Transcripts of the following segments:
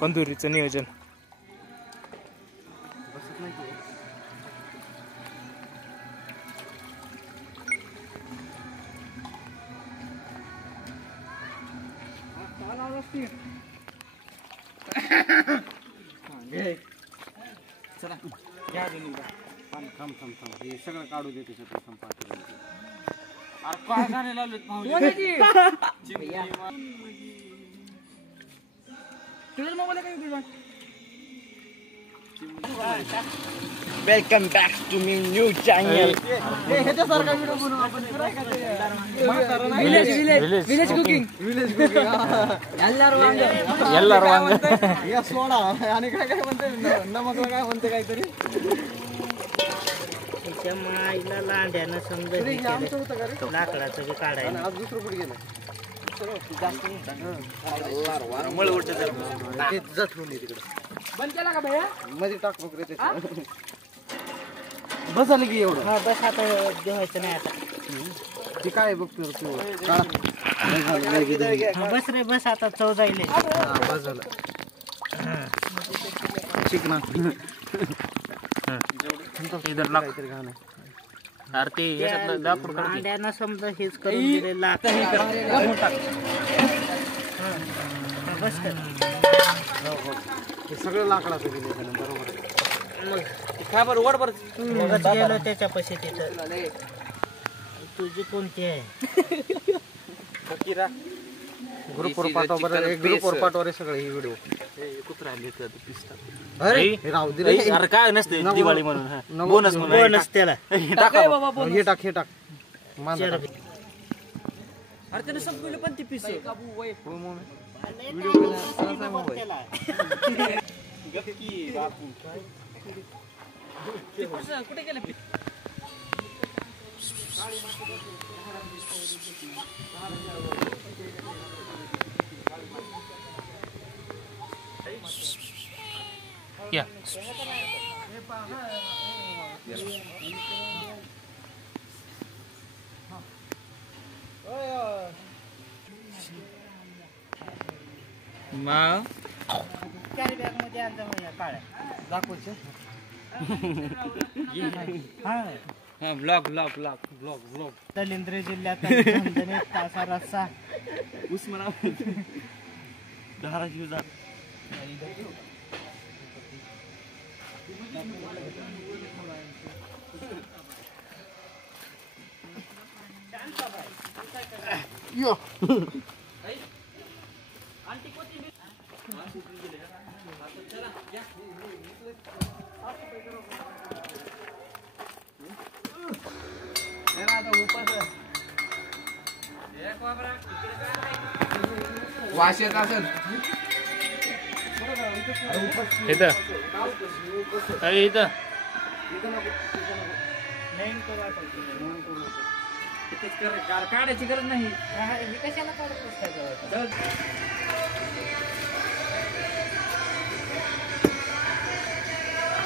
कंदुरीचं नियोजन. चला घ्या थांब हे सगळं काढू दे त्याच्यात संपात. अरे काय गाणे लावलेत तुझ्या मोबाईल काय तुझा. Welcome back to my new channel. ह्याच्यासारखा व्हिडिओ बनवू आपण. Village cooking. एल्लार वांग या सोडा आणि काय काय म्हणते नमकला काय म्हणते काहीतरी. तिच्या माईला लांड्यानं समजा लाकडाचं बी काढायला. आज दुसरं कुठे गेलं जास्त तिकडे बंद केला का भैया मध्ये टाक बस आलं की एवढं. हा बस आता जेवायचं नाही आता. ती काय बघतो बस रे बस आता चव जाईल. बस झालं चिकना इधर लाग काहीतरी गाणं. अरे ते याच्यातलं लाकूड काढ. लांड्यानं समजा हेच करून दिले लाकड. बस कर हे सगळं लाकडाचं गेलं बरोबर. मग काय बरं वड बरं. मगच गेलो त्याच्यापाशी. तिथं तुझी कोणती आहे ग्रुपवर पाठवा बरं. ग्रुपवर पाठवा रे सगळे ही व्हिडिओ. कुत्रा अरे राहू दे रे. अरे काय नसते दिवाळी म्हणून बोनस म्हणून बोनस त्याला टाका. हे टाक अरे त्याने संपवलं पण ती पिस कुठे गेले. या मग कॅरी बॅग मध्ये आणजा काळ्या दाखवायचं. ब्लॉग दलिंद्र जिल्ह्यात झणझणीत तासा रस्सा उस्मानाबाद धाराशिव जा. वास येत असेल इथं काढायची गरज नाही. कशाला काढत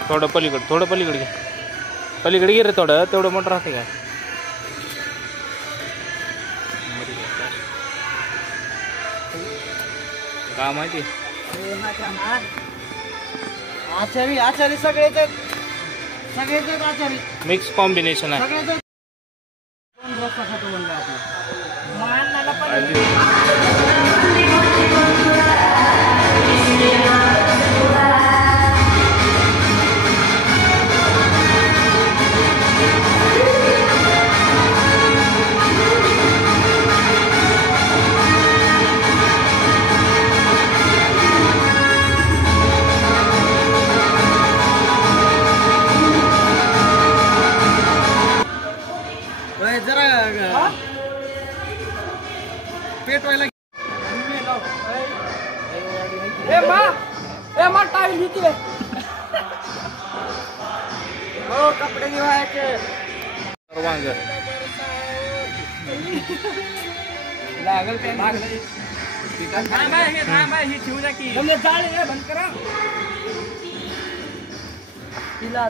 थोडं पलीकडे घे रे. थोडं तेवढं मोठं राहते काय. का माहिती आचारी सगळेच आचारी मिक्स कॉम्बिनेशन आहे. सगळेच जरा पेटवायला टाईल घेतली. हो कपडे घेवायचे. वांग लागल काय ही ठेवू द्या की बंद करा. तिला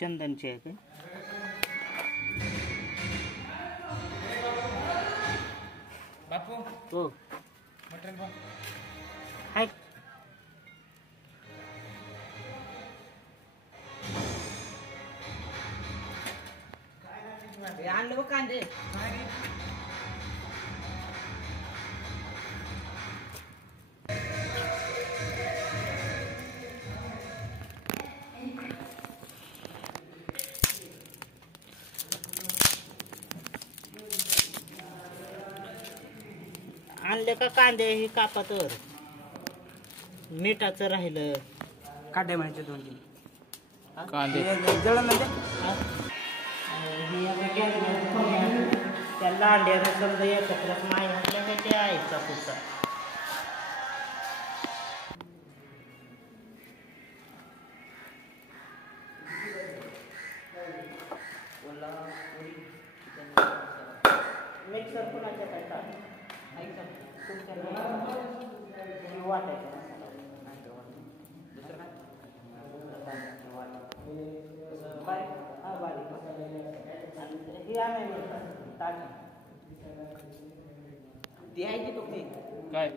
चंदनची आहे काय? बापू हो मटेरियल बघ. हाय आणलं बघ कांदे. आणले का कांदे ही कापातर मिठाचं राहिलं कांदे म्हणायचे 2-3 कांदे जळण म्हणजे त्या लांड्यानं समजा एकत्रच माय घातल्या का ते आईचा पुसा. मिक्सर कोणाच्या काय का वाटायचं काय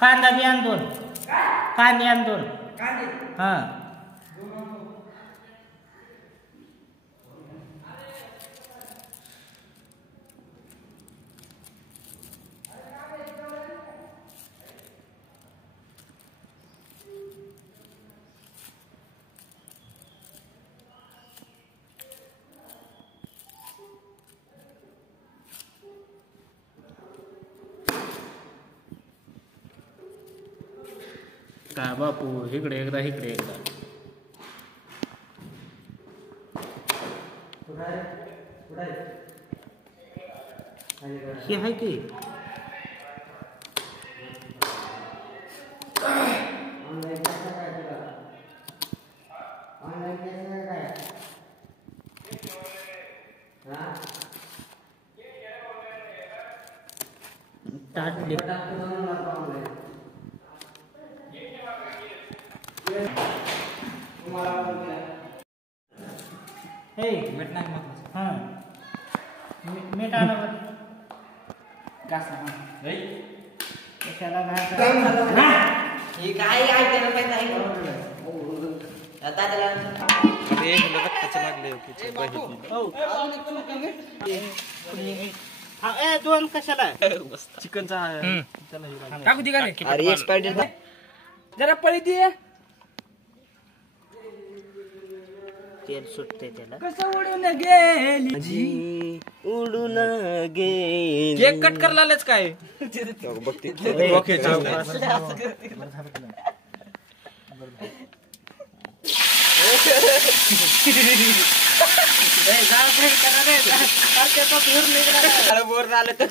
कांदा बी आण 2 कांदे आण 2 हा काय बापू इकडे एकदा इकडे एकदा हे आहे की ताटली हे मीठ नाही महत्वाचं. हां मीठ आणा बरं. घास ना. कशाला घास हे काय ऐकायला पाहिजे आहे दादाला अरे हे रक्ताचं लागले की हा ए 2 कशाला चिकनचा टाकू दे का रे? अरे एक्सपायरी जरा पळी दे. तेल सुटते त्याला कसं उडून गेली उडून गेली केक कट करायलाच काय बोर झालं तर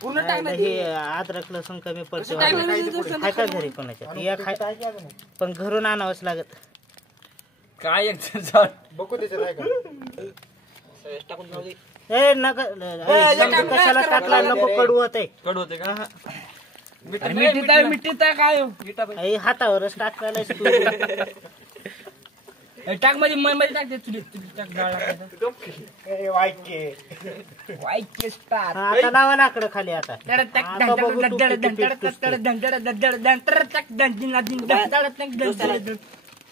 पूर्ण हे अद्रक लसूण कमी पडते हाय का घरी कोणाच्या या खाय पण घरून आणावंच लागत काय ए नका कशाला टाकला नको कडू होते कडू होते का मिठी काय हातावरच टाकायला टाक मध्ये मन मध्ये टाकते चुली टाक डाळ वाईट स्टार आता लावा लाकडं खाली आता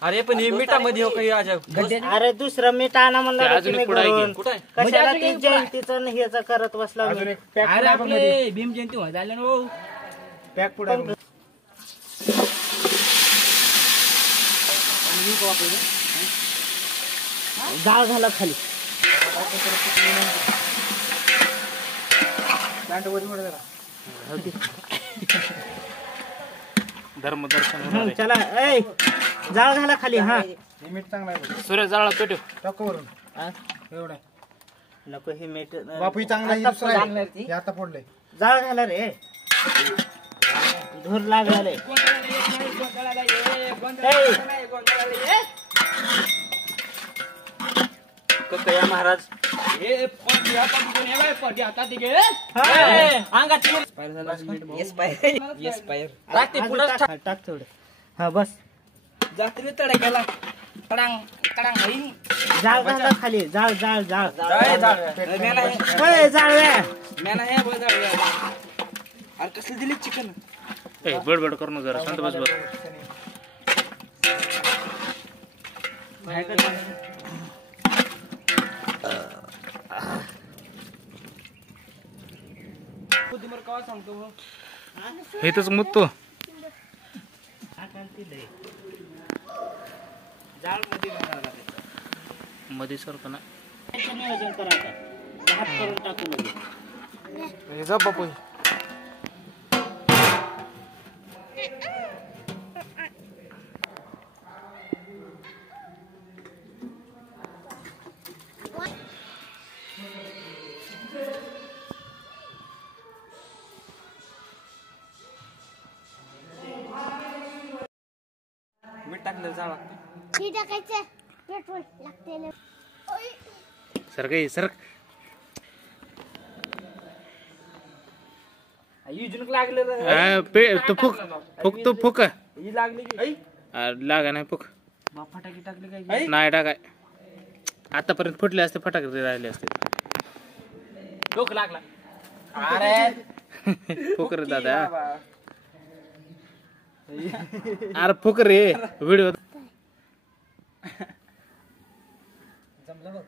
अरे पण हे मिठामध्ये हो काही अजब अरे दुसरं मीठ आणा म्हणलं अजून एक पुढं आहे की? कशाला ती जयंतीचं ह्याचं करत बसला अरे आपले भीम जयंती हो झाले ना पॅक पुढे जाळ झाला खाली धर्मदर्शन चला ए जाळ झाला खाली हा मीठ चांगला आहे सूर्य जाळा पेटव टाकू वरून एवढं नको हे मीठ बापू चांगला आता फोडलंय जाळ झाला रे धूर लागला रे महाराज हे पट हातात घेऊन ये बाय, पट हातात घे. अंगात येस पायर राखते पुढं टाक थोडं. हा बस. जात्री तडा गेला. तडांग तडांग भाई. जाळ घाला खाली. जाळ जाळ जाळ जाळ जाळ मेला हे होय जाळव्या. मेला हे बोल जाळ. अरे कसले दिले चिकन. ए बडबड करू नको जरा शांत बस बस. बुद्धीवर काय सांगतो मग. हे तच मुततो. जाळ मध्ये घालावं लागेल. मध्ये सारखं ना. त्याचं नियोजन करा आता. हात करून टाकू लगेच. हे जा बापू. मीठ टाकलं जाळ लागते. हे टाकायचं पेट्रोल लागते ना. सरक ये सरक. युजनक लागलं तो फुक फुक तो फुक. ही लागली की लागा नाही फुक. बाप फटाके टाकले काय. नाही टाकाय. आतापर्यंत फुटले असते फटाके राहिले असते. डोक लागला. अरे फुक रे दादा. अरे फुक रे व्हिडिओ. जमलं बघ.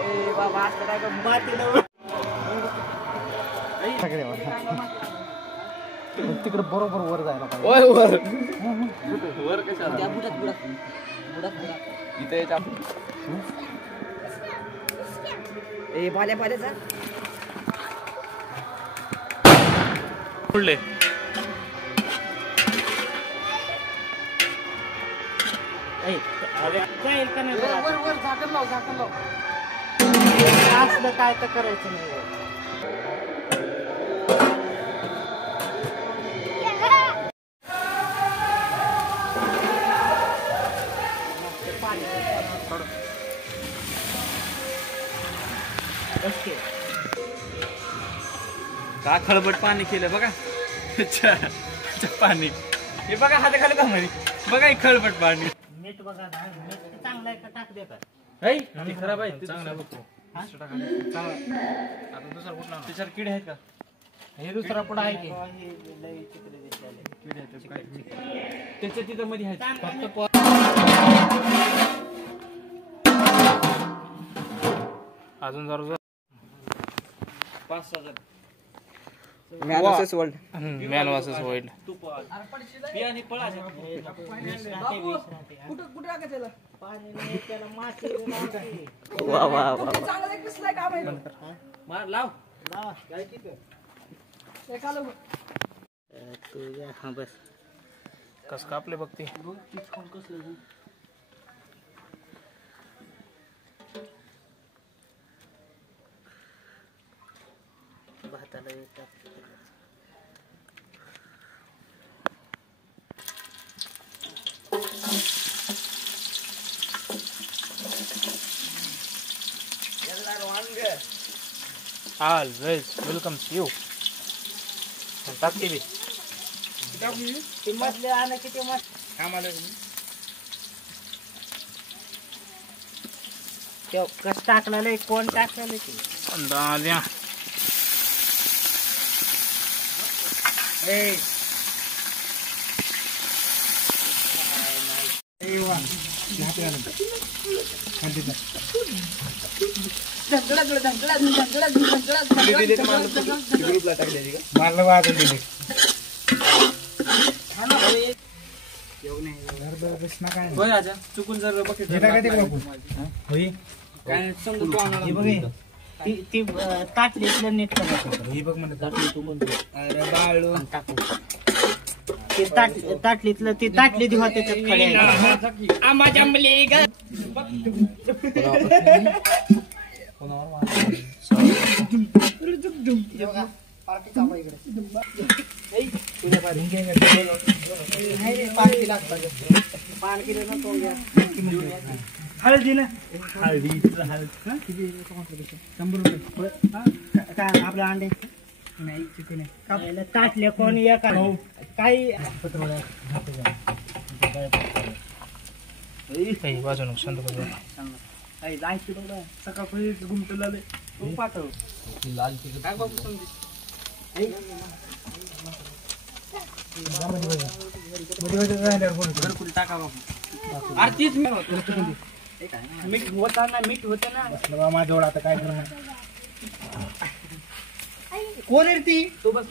ए बाबा असं काय गं मातीला तिकडे बरोबर वर जायला पाहिजे. ओय वर वर कशाला त्या बुडात बुडात बुडात बुडात इथे यायचं आपण. ए पाल्या पाल्याचा फुडले. जाईल का नाही बरं वर आता? वर झाकण लाव झाकण लाव. असलं काय तर करायचं नाही. का खळबट पाणी केलं बघा. पाणी हे बघा हाताखाली का म्हणे. बघा हे खळबट पाणी. मीठ बघा ना. मीठ चांगलं आहे का टाक दे का? ते खराब आहे. चांगला बघतो. हा? आता दुसरा कुठला त्याच्यावर किडे आहेत का. हे दुसरा पुढं आहे की. हे लई चिकले दिसले. त्याच्या तिथं मध्ये आहेत. चांगलं अजून जरा 5,000 मॅन वासेस वर्ल्ड. बियाणे पळायचं. पाणी नाही त्याला माती मार लाव. तुझ्या हा बस. कस कापले बघते. भाताला येतात. Always welcome to you. टाकते बी. ती मधले आणा किती मस्त. ते कस टाकलेलं कोण टाकलेलं ते. दाद्या. होय राजा चुकून जर बकेट काय समजा तू आम्हाला. ती ताटली इथलं नीट करायचं. अरे बाळू ते ताटलीतलं ती ताटली दिवा त्याच्यात खडे. आम्हा जमले ग. हळदी ना हळदी किती 100 रुपये काय आपल्या अंडे नाही चिकन आहे ताटल्या कोण या काही वाजू नको शांत सकाळी घुमटला पाठव लाल काय बाबू समजे टाका बाबू आरतीच मीठ होता ना मीठ होते ना माझ्याजवळ आता काय करणार कोण आहे ती तू बस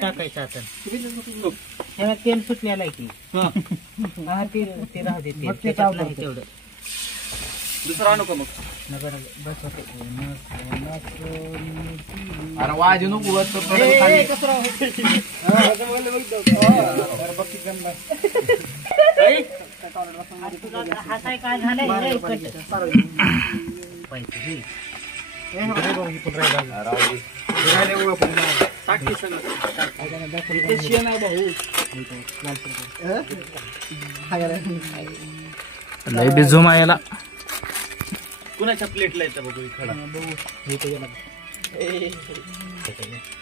टाकायचं आता त्याला तेल सुटलेलं आहे की ते राहू दे तेवढं दुसरा नको मग बस अरे वाजू नको हाताय काय झालंय लय बिझूम याला कुणाच्या प्लेटला येतं बघू खडा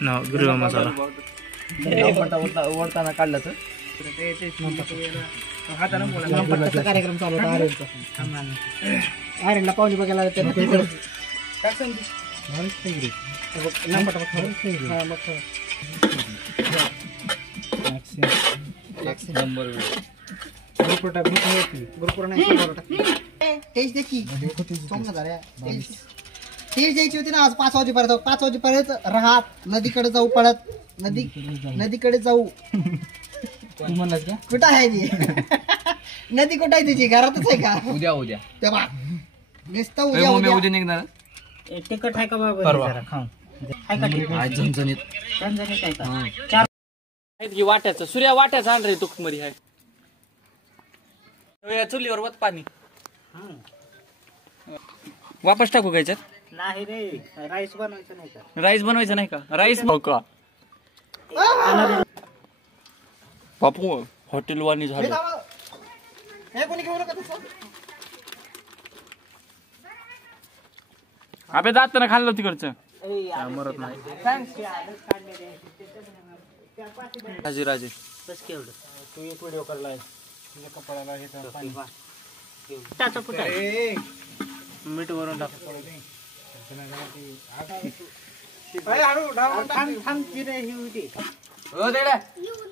ना गृह मसाला ओढताना काढलं तर कार्यक्रम चालू होता आर्यनला पाहुणे बघायला तेच द्यायची होती ना आज 5 वाजेपर्यंत 5 वाजेपर्यंत राहत नदीकडे जाऊ पळत नदीकडे जाऊ म्हणलास का कुठं आहे ती नदी कुठं आहे तिची घरातच आहे का उद्या तेव्हा नुसतं उद्या निघणार तिकट आहे का बाबा खाऊन झणझणीत आहे का वाट्याचं सूर्या वाट्याचं आण रे तुकमरी आहे चुलीवर वत पाणी वापस टाकू का याच्यात नाही रे राईस बनवायचं नाही का राईस बनवायचं नाही का राईस का बापू हॉटेल वाणी झालं कोणी घेऊ नका तसं अबे जात ना खाल्लं तिकडचं मरत नाही राजे राजे बस केवढं तू एक व्हिडिओ करलाय तुझ्या कपड्याला मीठ वरून टाक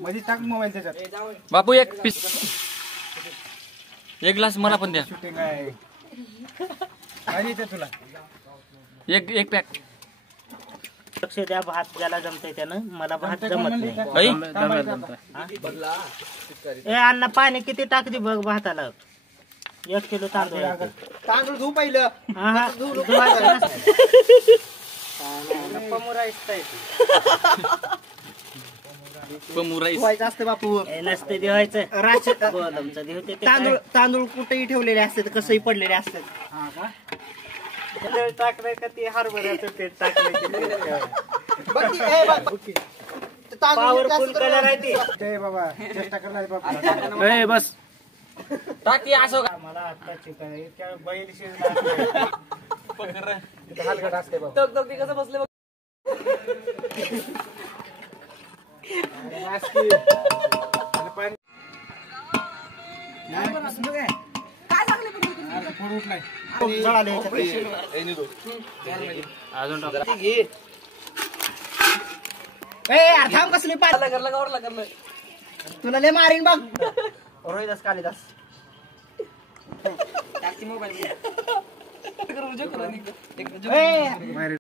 मध्ये टाक मोबाईल त्याच्यात बापू एक पीस एक ग्लास मला पण द्या शूटिंग आहे तुला एक पॅक लक्ष द्या भात ज्याला जमतंय त्यानं मला भात जमत नाही ए अण्णा पाणी किती टाकते बघ भाताला 1 किलो तांदूळ धुऊ पहिलं असते बापू नसते देवायचं तांदूळ कुठेही ठेवलेले असते कसंही पडलेले असतात टाकलंय का ते हरभऱ्याचं पीठ टाकलंय पॉवरफुल कलर आहे ते बाबा चेष्टा करणार बाबा बस टाकी असो का मला आता चिकन इतक्या बैल शिजला हलगट असते बाबा कसं बसले अजून टाक थांब कसली तुला लय मारीन बघ रोहिदास कालिदास मोबाईल